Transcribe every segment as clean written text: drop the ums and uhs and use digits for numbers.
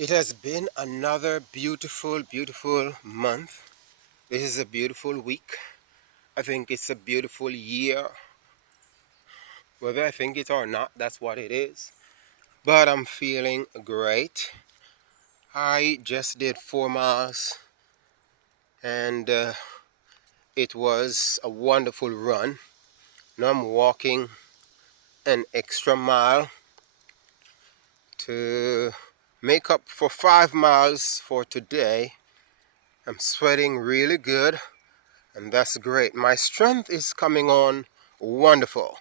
It has been another beautiful, beautiful month. This is a beautiful week. I think it's a beautiful year. Whether I think it or not, that's what it is. But I'm feeling great. I just did 4 miles and it was a wonderful run. Now I'm walking an extra mile to make up for 5 miles for today. I'm sweating really good. And that's great. My strength is coming on wonderful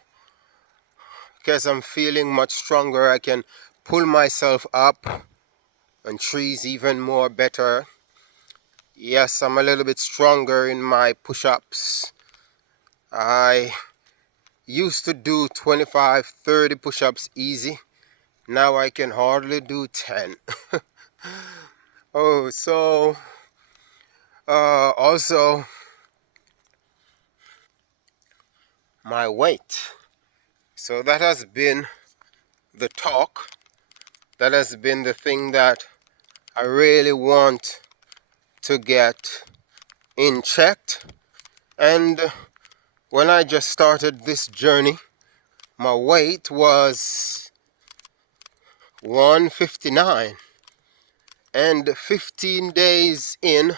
because I'm feeling much stronger. I can pull myself up and trees even more better. Yes, I'm a little bit stronger in my push-ups. I used to do 25, 30 push-ups easy. Now I can hardly do 10. Oh, so also my weight. So that has been the talk. That has been the thing that I really want to get in checked. And when I just started this journey, my weight was 159. And 15 days in,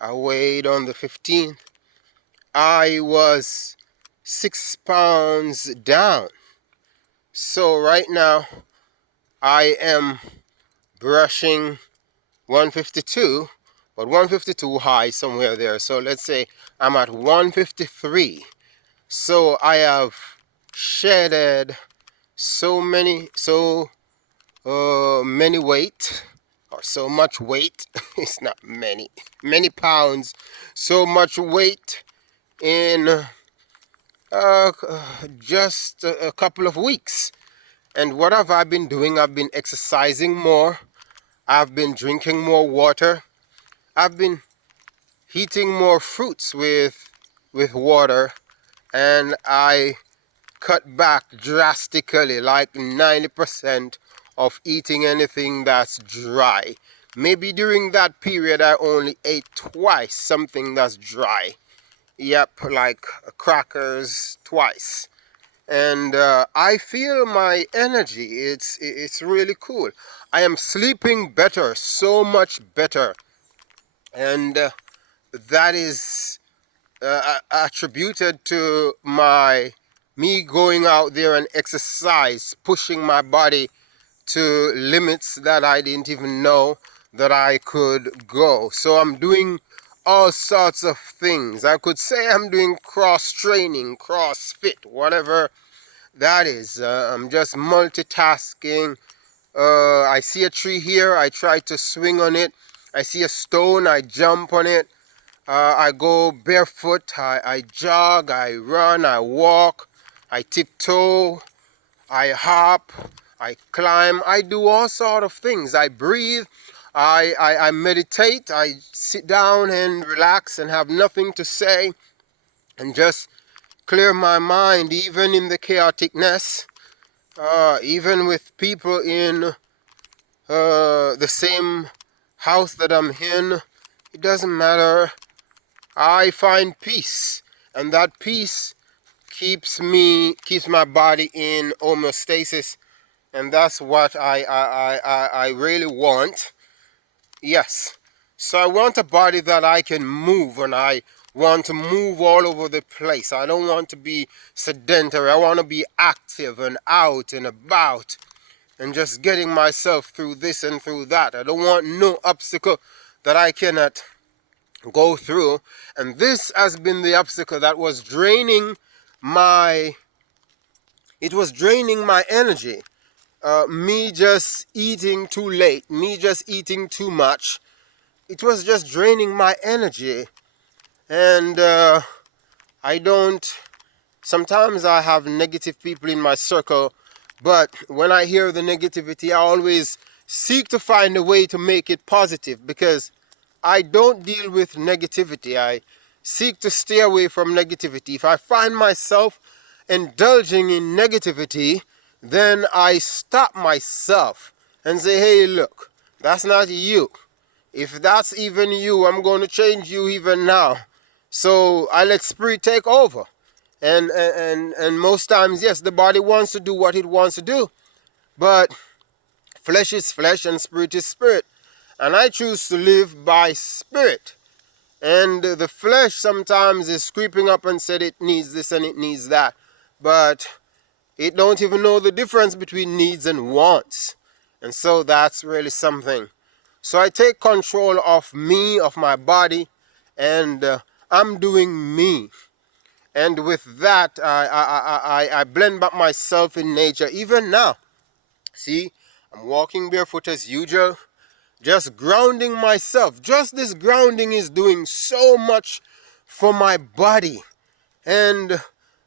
I weighed on the 15th, I was 6 pounds down. So right now, I am brushing 152, but 152 high somewhere there. So let's say I'm at 153. So I have shedded many weight, or so much weight. It's not many pounds, so much weight in just a couple of weeks. And what have I been doing? I've been exercising more. I've been drinking more water. I've been eating more fruits with water, and I cut back drastically, like 90% of eating anything that's dry. Maybe during that period I only ate twice something that's dry. Yep, like crackers twice. And I feel my energy. It's really cool. I am sleeping better, so much better. And that is attributed to me going out there and exercise, pushing my body to limits that I didn't even know that I could go. So I'm doing all sorts of things. I could say I'm doing cross training, CrossFit, whatever that is. I'm just multitasking. I see a tree here, I try to swing on it. I see a stone, I jump on it. I go barefoot, I jog, I run, I walk, I tiptoe, I hop, I climb, I do all sort of things. I breathe, I meditate, I sit down and relax and have nothing to say and just clear my mind, even in the chaoticness, even with people in the same house that I'm in. It doesn't matter. I find peace, and that peace keeps my body in homeostasis, and that's what I really want. Yes, so I want a body that I can move, and I want to move all over the place. I don't want to be sedentary. I want to be active and out and about and just getting myself through this and through that. I don't want no obstacle that I cannot go through. And this has been the obstacle that was draining my energy. Me just eating too late, me just eating too much. It was just draining my energy. And I don't, sometimes I have negative people in my circle, but when I hear the negativity, I always seek to find a way to make it positive, because I don't deal with negativity. I seek to stay away from negativity. If I find myself indulging in negativity, then I stop myself and say, hey, look, That's not you. If that's even you, I'm going to change you even now. So I let spirit take over. And most times, yes, the body wants to do what it wants to do. But flesh is flesh and spirit is spirit. And I choose to live by spirit. And the flesh sometimes is creeping up and said it needs this and it needs that. But it don't even know the difference between needs and wants. And so that's really something. So I take control of me, of my body, and I'm doing me. And with that, I blend back myself in nature. Even now, see, I'm walking barefoot as usual, just grounding myself. Just this grounding is doing so much for my body. And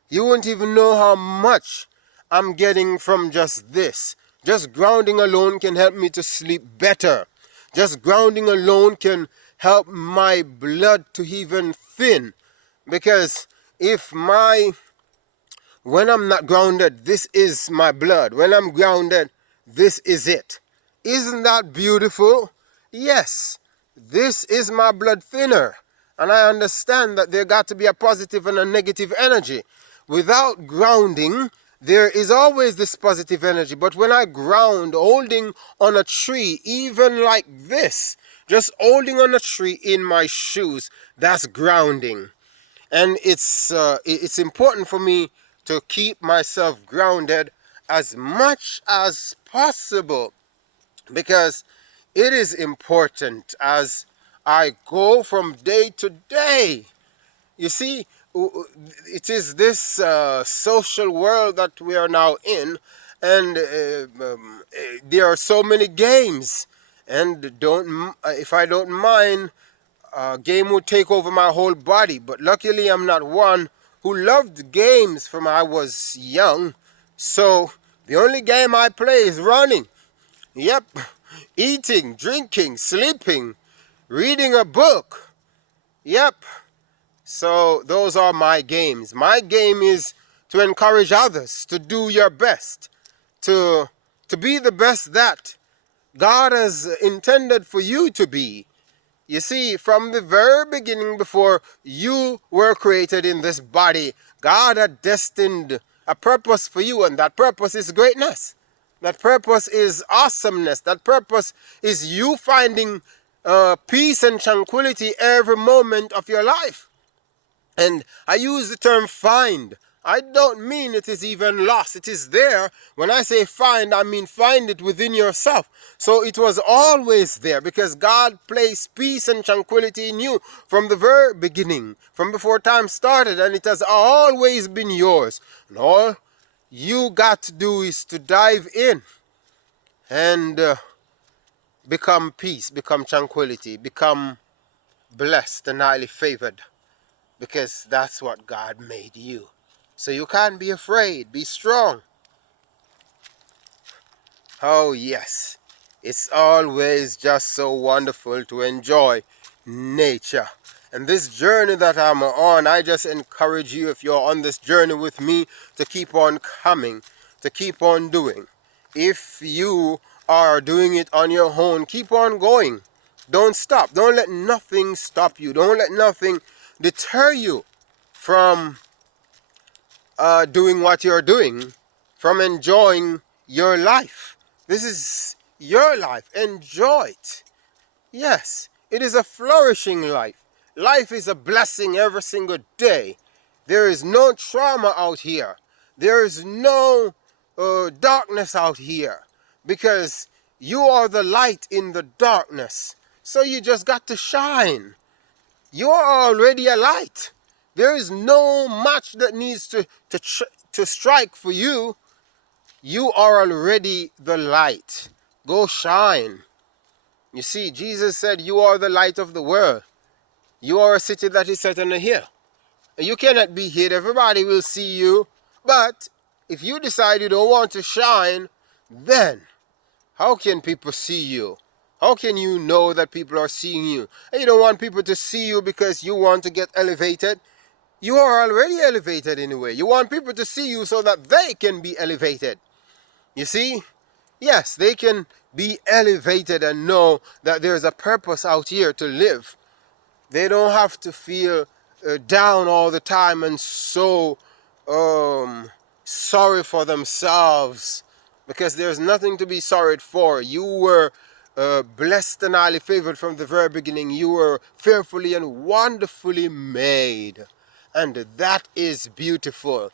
you won't even know how much I'm getting from just this. Just grounding alone can help me to sleep better. Just grounding alone can help my blood to even thin. Because when I'm not grounded, this is my blood. When I'm grounded, this is it. Isn't that beautiful? Yes, this is my blood thinner. And I understand that there got to be a positive and a negative energy. Without grounding, there is always this positive energy. But when I ground, holding on a tree, even like this, just holding on a tree in my shoes, that's grounding. And it's important for me to keep myself grounded as much as possible, because it is important as I go from day to day. You see, it is this social world that we are now in, and there are so many games. And if I don't mind, game would take over my whole body. But luckily, I'm not one who loved games from I was young. So the only game I play is running. Yep, eating, drinking, sleeping, reading a book. Yep. So those are my games. My game is to encourage others to do your best, to be the best that God has intended for you to be. You see, from the very beginning, before you were created in this body, God had destined a purpose for you, and that purpose is greatness. That purpose is awesomeness. That purpose is you finding peace and tranquility every moment of your life. And I use the term find. I don't mean it is even lost. It is there. When I say find, I mean find it within yourself. So it was always there, because God placed peace and tranquility in you from the very beginning, from before time started, and it has always been yours. And all you got to do is to dive in and become peace, become tranquility, become blessed and highly favored, because that's what God made you. So you can't be afraid. Be strong. Oh yes, it's always just so wonderful to enjoy nature. And this journey that I'm on, I just encourage you, if you're on this journey with me, to keep on coming, to keep on doing. If you are doing it on your own, keep on going. Don't stop. Don't let nothing stop you. Don't let nothing deter you from doing what you're doing, from enjoying your life. This is your life. Enjoy it. Yes, it is a flourishing life. Life is a blessing every single day. There is no trauma out here. There is no darkness out here, because you are the light in the darkness. So you just got to shine. You are already a light. There is no match that needs to strike for you. You are already the light. Go shine. You see, Jesus said, you are the light of the world. You are a city that is set on a hill. You cannot be hid. Everybody will see you. But if you decide you don't want to shine, then how can people see you? How can you know that people are seeing you? And you don't want people to see you because you want to get elevated. You are already elevated anyway. You want people to see you so that they can be elevated. You see? Yes, they can be elevated and know that there's a purpose out here to live. They don't have to feel down all the time and so sorry for themselves, because there's nothing to be sorry for. You were blessed and highly favored from the very beginning. You were fearfully and wonderfully made, and that is beautiful.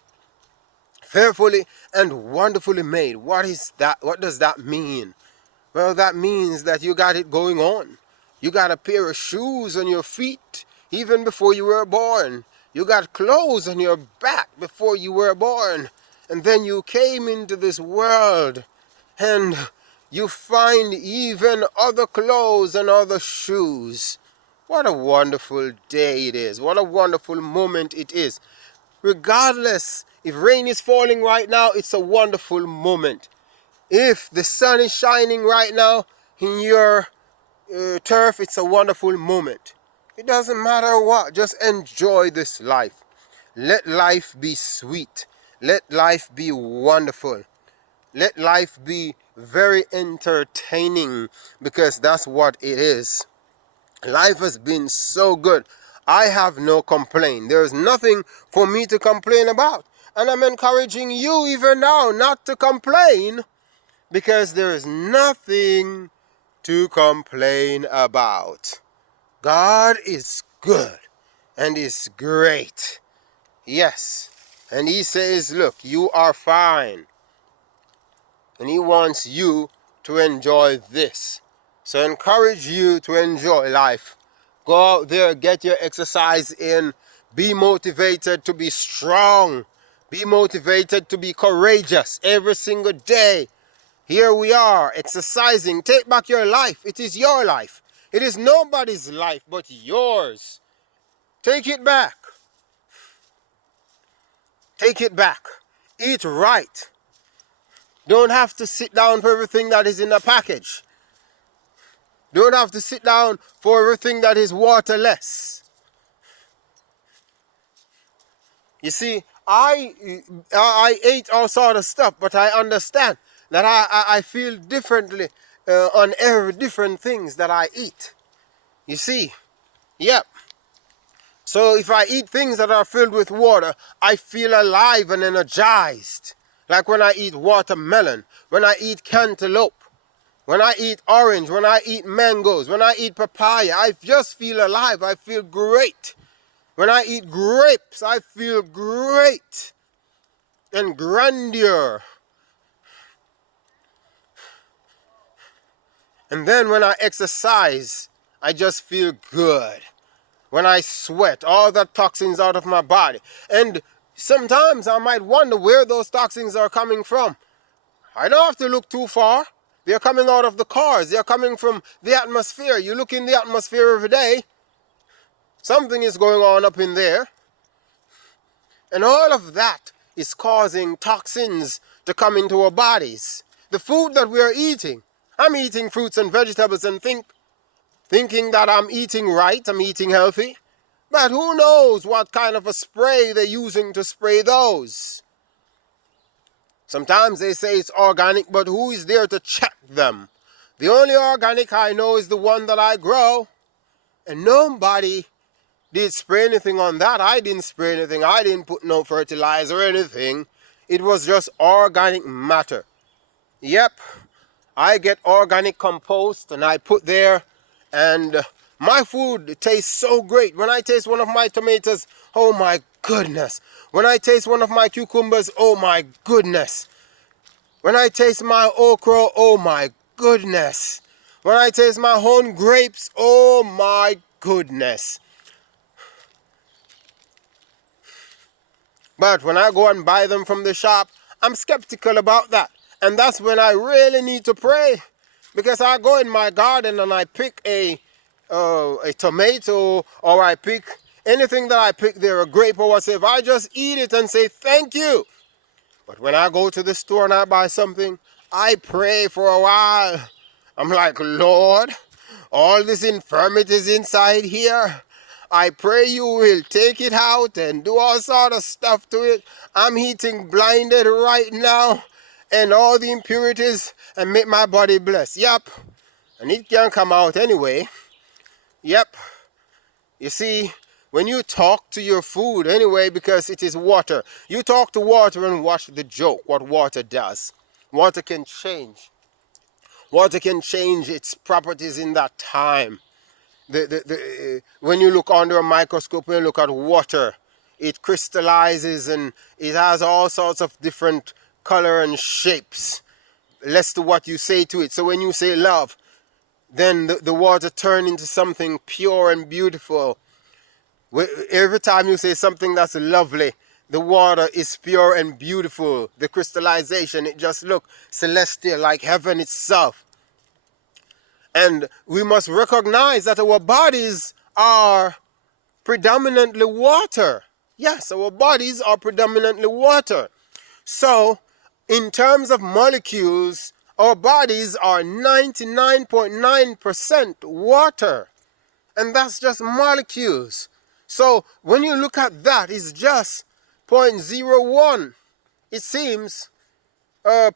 Fearfully and wonderfully made. What is that? What does that mean? Well, that means that you got it going on. You got a pair of shoes on your feet even before you were born. You got clothes on your back before you were born. And then you came into this world and you find even other clothes and other shoes. What a wonderful day it is. What a wonderful moment it is. Regardless, if rain is falling right now, it's a wonderful moment. If the sun is shining right now in your turf, it's a wonderful moment. It doesn't matter what, just enjoy this life. Let life be sweet. Let life be wonderful. Let life be very entertaining, because that's what it is. Life has been so good. I have no complaint. There's nothing for me to complain about. And I'm encouraging you even now not to complain, because there is nothing to complain about. God is good and is great. Yes. And he says, look, you are fine. And he wants you to enjoy this. So I encourage you to enjoy life. Go out there, get your exercise in. Be motivated to be strong. Be motivated to be courageous every single day. Here we are, exercising. Take back your life. It is your life. It is nobody's life but yours. Take it back. Take it back. Eat right. Don't have to sit down for everything that is in the package. Don't have to sit down for everything that is waterless. You see, I ate all sort of stuff, but I understand that I feel differently on every different things that I eat. You see, yep. So if I eat things that are filled with water, I feel alive and energized. Like when I eat watermelon, when I eat cantaloupe, when I eat orange, when I eat mangoes, when I eat papaya, I just feel alive. I feel great. When I eat grapes, I feel great and grandeur. And then when I exercise, I just feel good. When I sweat, all the toxins out of my body. And sometimes I might wonder where those toxins are coming from. I don't have to look too far. They're coming out of the cars. They're coming from the atmosphere. You look in the atmosphere every day. Something is going on up in there. And all of that is causing toxins to come into our bodies. The food that we are eating. I'm eating fruits and vegetables and thinking that I'm eating right, I'm eating healthy. But who knows what kind of a spray they're using to spray those. Sometimes they say it's organic, but who is there to check them? The only organic I know is the one that I grow. And nobody did spray anything on that. I didn't spray anything. I didn't put no fertilizer or anything. It was just organic matter. Yep. I get organic compost and I put there, and my food tastes so great. When I taste one of my tomatoes, oh my goodness. When I taste one of my cucumbers, oh my goodness. When I taste my okra, oh my goodness. When I taste my own grapes, oh my goodness. But when I go and buy them from the shop, I'm skeptical about that. And that's when I really need to pray. Because I go in my garden and I pick a tomato, or I pick anything that I pick there, a grape or whatever. I just eat it and say thank you. But when I go to the store and I buy something, I pray for a while. I'm like, Lord, all this infirmities inside here, I pray you will take it out and do all sort of stuff to it. I'm eating blinded right now. and all the impurities and make my body blessed. Yep. And it can come out anyway. Yep. You see, when you talk to your food anyway, because it is water, you talk to water and watch the joke, what water does. Water can change. Water can change its properties in that time. When you look under a microscope, when you look at water, it crystallizes and it has all sorts of different color and shapes, less to what you say to it. So when you say love, then the water turns into something pure and beautiful. Every time you say something that's lovely, the water is pure and beautiful. The crystallization, it just looks celestial, like heaven itself. And we must recognize that our bodies are predominantly water. Yes, our bodies are predominantly water. So, in terms of molecules, our bodies are 99.9% water. And that's just molecules. So, when you look at that, it's just 0.01, it seems,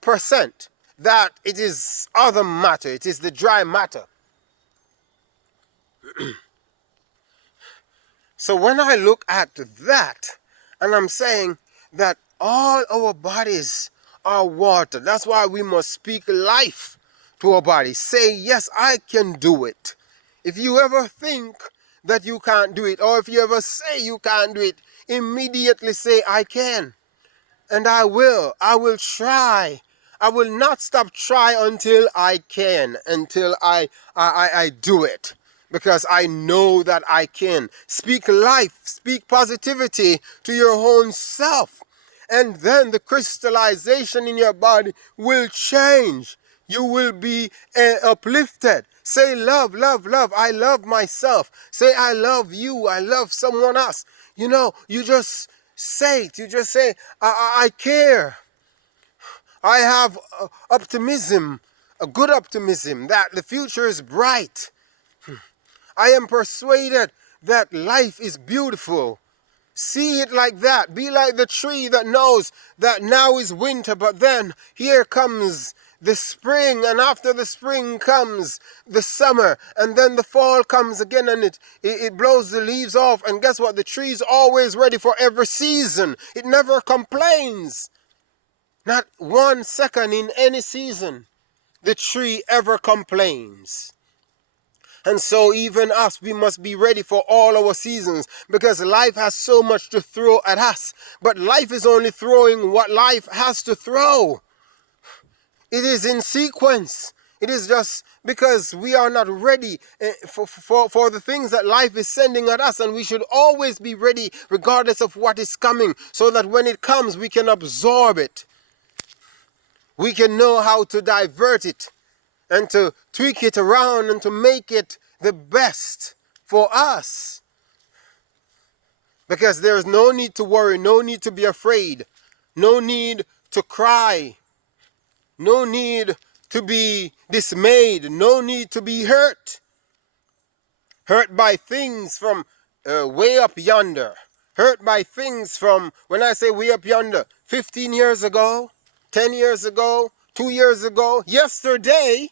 percent. That it is other matter, it is the dry matter. So when I look at that, and I'm saying that all our bodies are water, that's why we must speak life to our bodies. Say, yes, I can do it. If you ever think that you can't do it, or if you ever say you can't do it, immediately say, I can. And I will try. I will not stop trying until I can, until I do it. Because I know that I can. Speak life, speak positivity to your own self. And then the crystallization in your body will change. You will be uplifted. Say love, love, love. I love myself. Say I love you. I love someone else. You know, you just say it. You just say, I care. I have optimism, a good optimism that the future is bright. I am persuaded that life is beautiful. See it like that. Be like the tree that knows that now is winter, but then here comes the spring, and after the spring comes the summer, and then the fall comes again, and it blows the leaves off. And guess what? The tree is always ready for every season. It never complains. Not 1 second in any season the tree ever complains. And so even us, we must be ready for all our seasons, because life has so much to throw at us. But life is only throwing what life has to throw. It is in sequence. It is just because we are not ready for the things that life is sending at us. And we should always be ready regardless of what is coming, so that when it comes, we can absorb it. We can know how to divert it and to tweak it around and to make it the best for us. Because there is no need to worry, no need to be afraid, no need to cry, no need to be dismayed, no need to be hurt. Hurt by things from way up yonder. Hurt by things from, when I say way up yonder, 15 years ago, 10 years ago, 2 years ago, yesterday.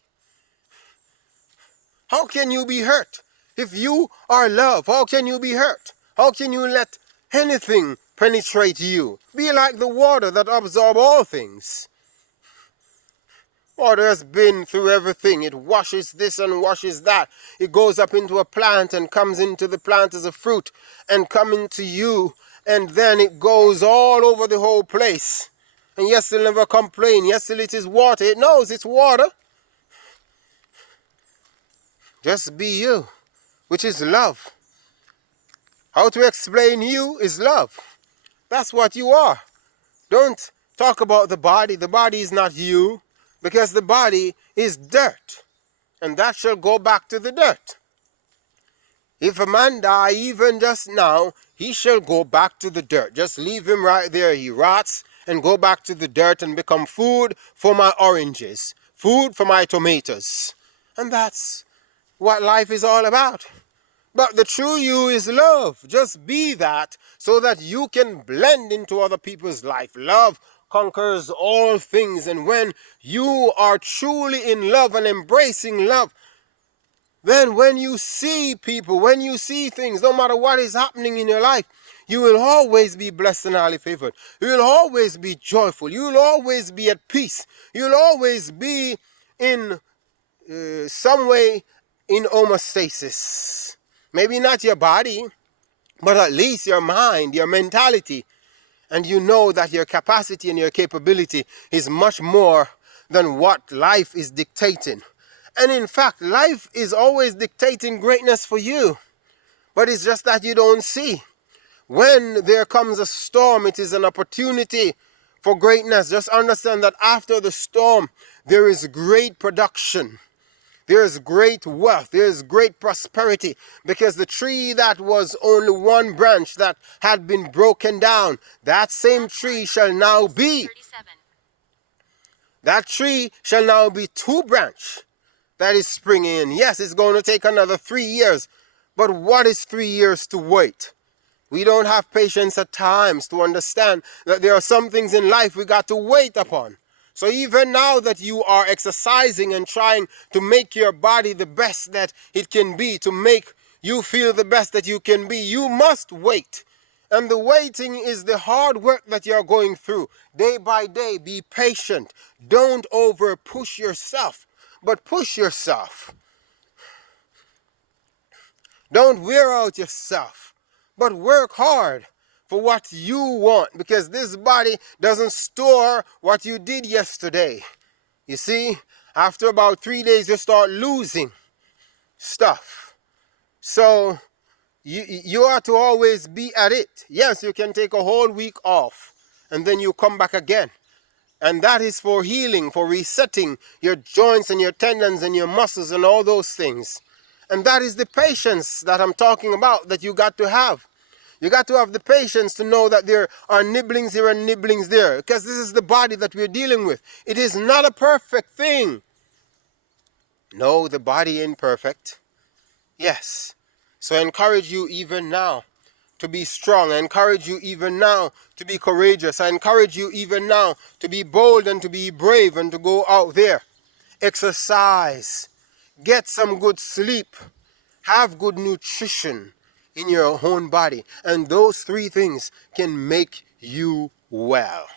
How can you be hurt? If you are love, how can you be hurt? How can you let anything penetrate you? Be like the water that absorbs all things. Water has been through everything. It washes this and washes that. It goes up into a plant and comes into the plant as a fruit and come into you, and then it goes all over the whole place. And yes, it'll never complain. Yes, it is water. It knows it's water. Just be you, which is love. How to explain you is love. That's what you are. Don't talk about the body. The body is not you, because the body is dirt, and that shall go back to the dirt. If a man die even just now, he shall go back to the dirt. Just leave him right there. He rots and go back to the dirt and become food for my oranges, food for my tomatoes. And that's what life is all about. But the true you is love. Just be that, so that you can blend into other people's life. Love conquers all things. And when you are truly in love and embracing love, then when you see people, when you see things, no matter what is happening in your life, you will always be blessed and highly favored. You will always be joyful. You will always be at peace. You will always be in some way in homeostasis. Maybe not your body, but at least your mind, your mentality. And you know that your capacity and your capability is much more than what life is dictating. And in fact, life is always dictating greatness for you. But it's just that you don't see. When there comes a storm, it is an opportunity for greatness. Just understand that after the storm, there is great production. There is great wealth. There is great prosperity. Because the tree that was only one branch that had been broken down, that same tree shall now be. That tree shall now be two branch that is springing in. Yes, it's going to take another 3 years. But what is 3 years to wait? We don't have patience at times to understand that there are some things in life we got to wait upon. So even now that you are exercising and trying to make your body the best that it can be, to make you feel the best that you can be, you must wait. And the waiting is the hard work that you're going through. Day by day, be patient. Don't over push yourself, but push yourself. Don't wear out yourself, but work hard for what you want, because this body doesn't store what you did yesterday. You see, after about 3 days, you start losing stuff. So you are to always be at it. Yes, you can take a whole week off and then you come back again. And that is for healing, for resetting your joints and your tendons and your muscles and all those things. And that is the patience that I'm talking about that you got to have. You got to have the patience to know that there are nibblings here and nibblings there. Because this is the body that we're dealing with. It is not a perfect thing. No, the body ain't perfect. Yes. So I encourage you even now to be strong. I encourage you even now to be courageous. I encourage you even now to be bold and to be brave and to go out there. Exercise. Get some good sleep. Have good nutrition in your own body. And those three things can make you well.